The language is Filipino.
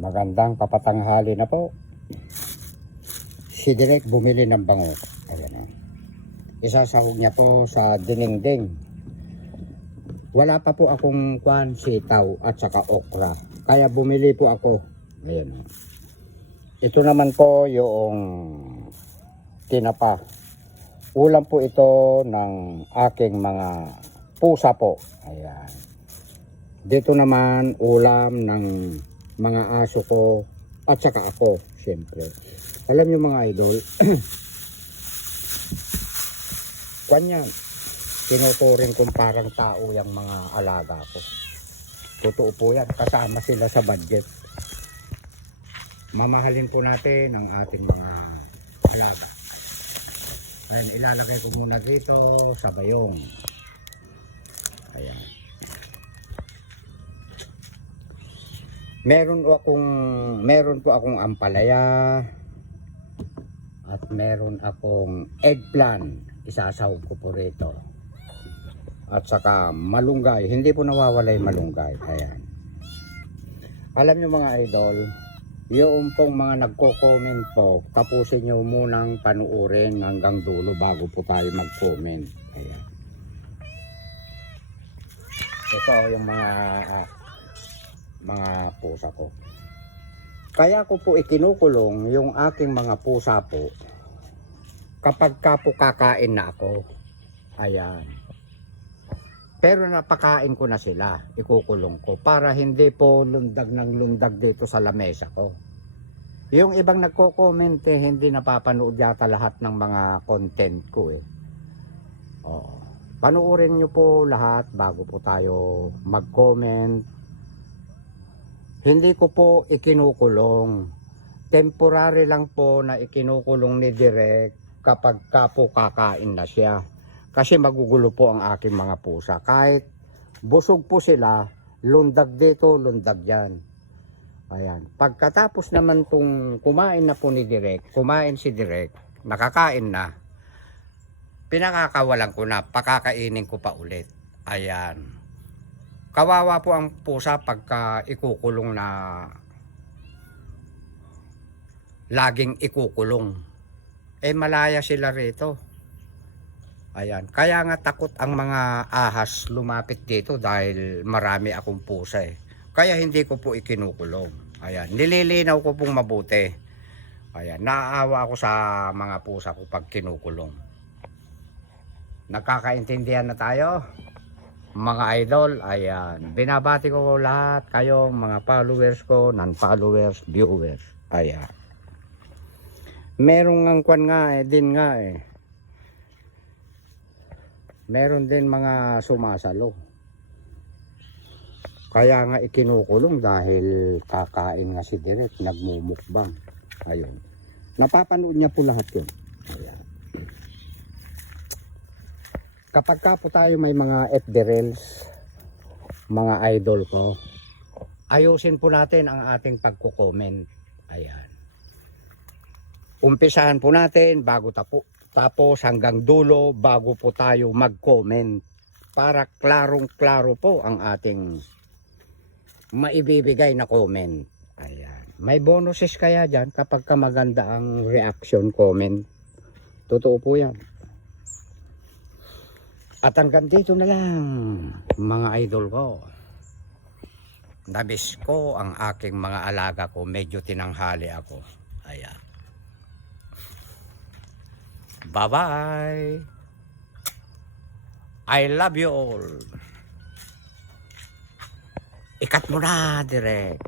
Magandang papatanghali na po. Si Direk bumili ng bango. Ayan na. Isasahog niya po sa dinding. Wala pa po akong sitaw at saka okra. Kaya bumili po ako. Ayan na. Ito naman po yung tinapa. Ulam po ito ng aking mga pusa po. Ayan. Dito naman ulam ng mga aso ko at saka ako, siyempre. Alam niyo mga idol, kanya, tinuturing kong parang tao yung mga alaga ko. Totoo po yan, kasama sila sa budget. Mamahalin po natin ang ating mga alaga. Ayan, ilalagay ko muna dito sa bayong. Ayan. Meron po akong ampalaya at meron akong eggplant. Isasahog ko po rito. At saka malunggay. Hindi po nawawala yung malunggay. Ayan. Alam nyo mga idol, yung pong mga nagko-comment po, tapusin nyo munang panuorin hanggang dulo bago po tayo mag-comment. Ayan. Ito yung mga pusa ko. Kaya ko po ikinukulong yung aking mga pusa po kapag po kakain na ako. Ayan. Pero napakain ko na sila, ikukulong ko para hindi po lundag ng lundag dito sa lamesa ko. Yung ibang nagko-comment hindi napapanood yata lahat ng mga content ko Oo. Panuorin nyo po lahat bago po tayo mag-comment. Hindi ko po ikinukulong. Temporary lang po na ikinukulong ni Direk kapag po kakain na siya. Kasi magugulo po ang aking mga pusa. Kahit busog po sila, lundag dito, lundag dyan. Ayan. Pagkatapos naman kung kumain na po ni Direk, kumain si Direk, nakakain na, pinakakawalan ko na, pakakainin ko pa ulit. Ayan. Kawawa po ang pusa pagka ikukulong na laging ikukulong. Malaya sila rito. Ayan. Kaya nga takot ang mga ahas lumapit dito dahil marami akong pusa Kaya hindi ko po ikinukulong. Ayan. Nililinaw ko pong mabuti. Ayan. Naaawa ako sa mga pusa ko pag kinukulong. Nagkakaintindihan na tayo? Mga idol, ayan. Binabati ko lahat kayong mga followers ko, non-followers, viewers. Ayan. Merong ang kwan nga meron din mga sumasalo. Kaya nga ikinukulong dahil kakain nga si Direk, nagmumukbang. Ayun. Napapanood niya po lahat yun. Ayan. Kapag po tayo may mga FB Reels, mga idol ko, ayusin po natin ang ating pagko-comment. Ayan. Umpisahan po natin bago tapos hanggang dulo bago po tayo mag-comment. Para klarong-klaro po ang ating maibibigay na comment. Ayan. May bonuses kaya dyan kapag maganda ang reaction comment. Totoo po yan. At hanggang dito na lang, mga idol ko. Nabis ko ang aking mga alaga ko. Medyo tinanghali ako. Ayan. Bye-bye. I love you all. Ikat mo na, Direk.